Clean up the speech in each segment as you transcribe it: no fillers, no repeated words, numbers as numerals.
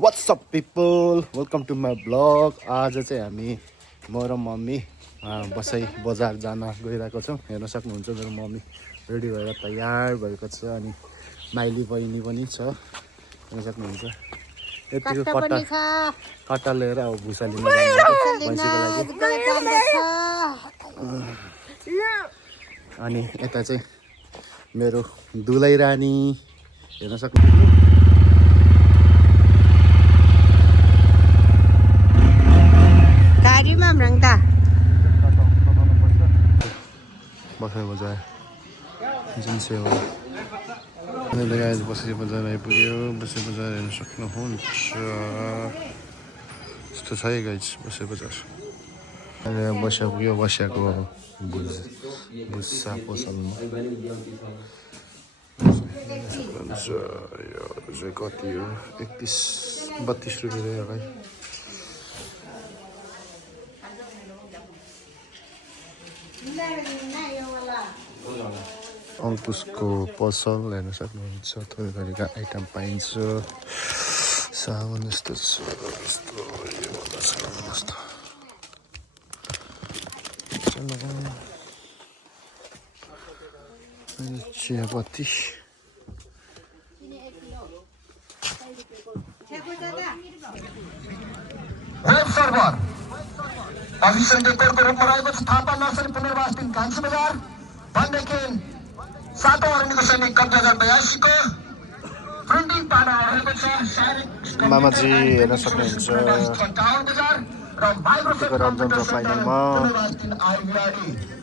What's up people? Welcome to my vlog. आज चाहिँ हामी म र मम्मी बसाइ बजार जान गइरहेको छौँ। हेर्न सक्नुहुन्छ मेरो मम्मी रेडी भएर तयार भएको छ अनि माइली बहिनी पनि छ। हेर्न सक्नुहुन्छ। यतिको कट्टा लिएर अब भुसा लिन जान्छ अनि यता चाहिँ मेरो दुलै रानी हेर्न सक्नुहुन्छ। बसाइ बजार जुन सेवा अहिले बसाइ बजार आइपुग्यो। बसाइ बजार हेर्न सक्नुहुन्छ। यस्तो छ है गाइज बसाइ बजार। अहिले बसिया पुग्यो। बसियाको भुसा पसलमा यो कति हो 31-32 रुपियाँ रह्यो भाइ। अङ्कुशको पसल हेर्न सक्नुहुन्छ। थोरै थोरैका आइटम पाइन्छ। साबुन यस्तो छ। चियापत्ती अफिसियल डेकोरको रूपमा रहेको छ। थापा नर्सरी पुनर्वास 3 कान्छी बजार भनेदेखि 7औं अरण्यको सैनिक कब्जा 82को प्रिन्टिङ पाडा रहेको छ। मामाजी हेर्न सक्नुहुन्छ। रञ्जनको फाइनलमा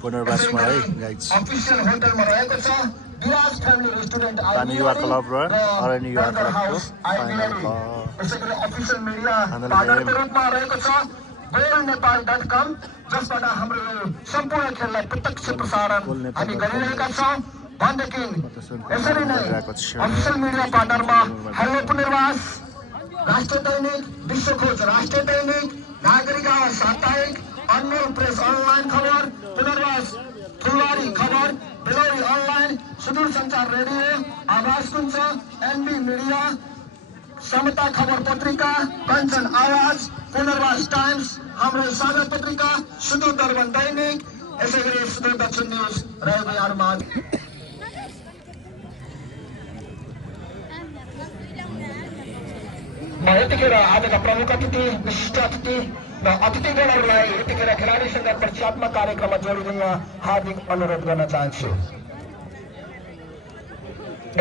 पुनर्वासमा है गाइज। अफिसियल होटलमा रहेको छ। विराज फ्यामिली रेस्टुरेन्ट पानी युवा क्लब र अरण्य युवा क्लबको फाइनलको अफिसियल मिडिया पार्टनरको रूपमा रहेको छ। goalnepal.com जसबाट हाम्रो सम्पूर्ण खेललाई प्रत्यक्ष प्रसारण हामी गरिरहेका छौँ भनेदेखि यसरी नै अफिसियल मिडिया पार्टनरमा हेलो पुनर्वास, राष्ट्रिय दैनिक, विश्वखोज राष्ट्रिय दैनिक, नागरिक आवाज साप्ताहिक, अनमोल प्रेस अनलाइन खबर, पुनर्वास फुलबारी खबर, बेलौरी अनलाइन, सुदूर सञ्चार रेडियो, आवाज कुञ्च, एनबी मिडिया, समता खबर पत्रिका, कञ्चन आवाज, पुनर्वास टाइम्स, हाम्रो साझा पत्रिका, सुदूर दर्पण दैनिक, यसै गरी सुदूर दक्षिण न्युज रविवारमा। यतिखेर आजका प्रमुख अतिथि, विशिष्ट अतिथि र अतिथिगणहरूलाई यतिखेर खेलाडीसँग परिचयात्मक कार्यक्रममा जोडिदिन हार्दिक अनुरोध गर्न चाहन्छु।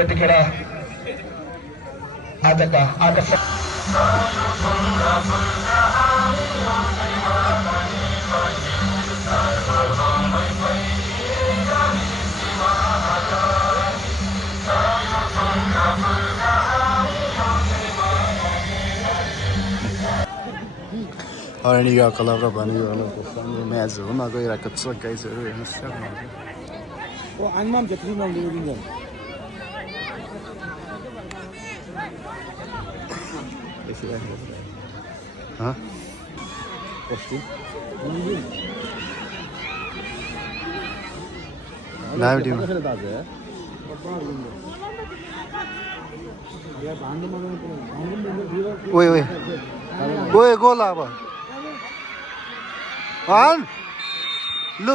यतिखेर आजका आकर्षक अरण्य युवा क्लब र भानु युवा क्लबको फाइनल म्याच हुन गइरहेको छ गाइजहरू हेर्न सक्नुहुन्छ। ओए गोल अब लु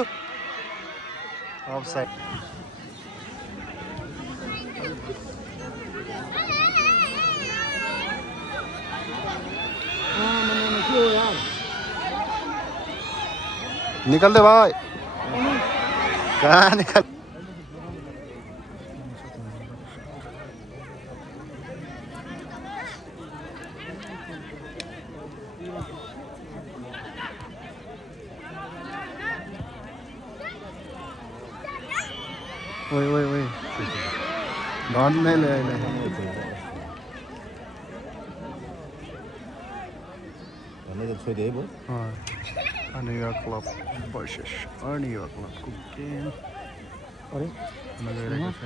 अफसाइड। निकल दे भाई। कहाँ निकल। ओए धन नहीं ले अरण्य युवा क्लब वर्सेस अरण्य युवा क्लबको गेम गइरहेको छ।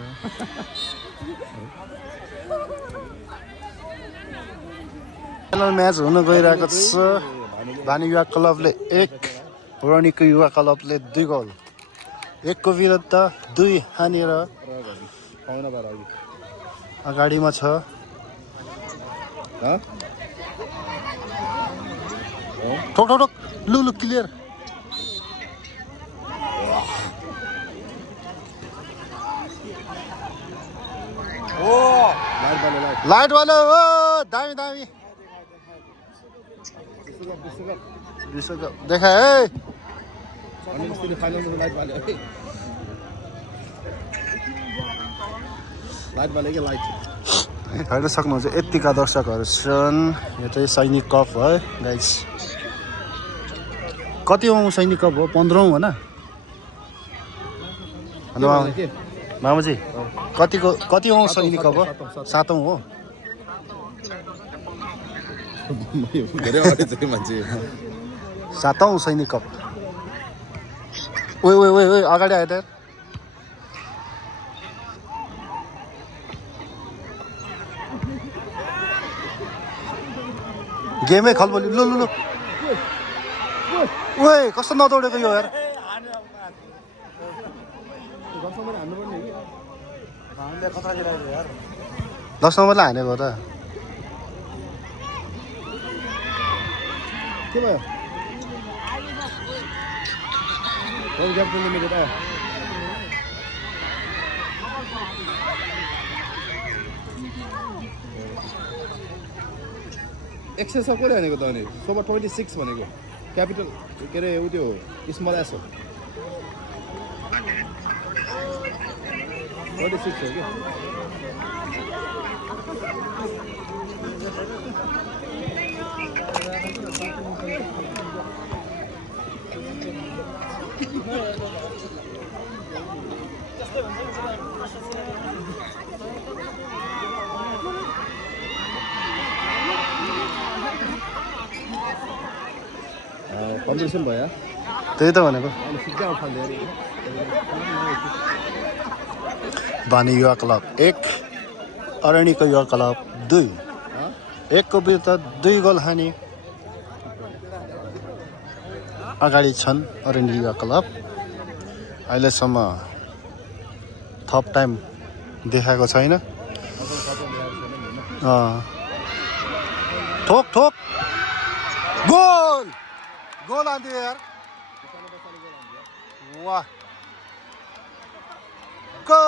फाइनल म्याच हुन गइरहेको छ। भानु युवा क्लबले 1, अरण्यको युवा क्लबले 2 गोल, 1 को विरुद्ध 2 हानेर अगाडिमा छ। ठोक ठोक ठोक लु लु क्लियर लाइट वाला हो दामी दामी विश्वकप देखा है हेर्न सक्नुहुन्छ यतिका दर्शकहरू छन् यो चाहिँ सैनिक कप है गाइस कति औँ सैनिक कप हो 15औँ हो न मामाजी कति औँ सैनिक कप हो 7औँ हो 7औँ सैनिक कप ओइ अगाडि आयो त गेमै खलबली लु लु लु ओए कस्तो नदौडेको यो यार 10 नम्बरलाई हानेको हो त के भयो एक्सेस कहिले हानेको त अनि सोभा 26 भनेको क्यापिटल के अरे उ त्यो स्मल एस हो 26 हो कि कम्पिटिसन भयो त्यही त भनेको बानी युवा क्लब 1 अरणीको युवा क्लब 2 एकको विरुद्ध 2 गोल हाने अगाडि छन् अरण्य युवा क्लब अहिलेसम्म थप टाइम देखाएको छैन ठोक ठोक गोल गोल हान्दियो यार वाह goal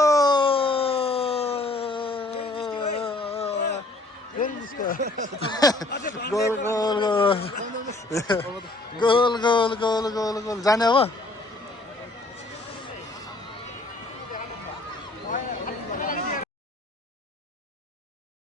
goal goal goal goal goal goal goal goal जाने अब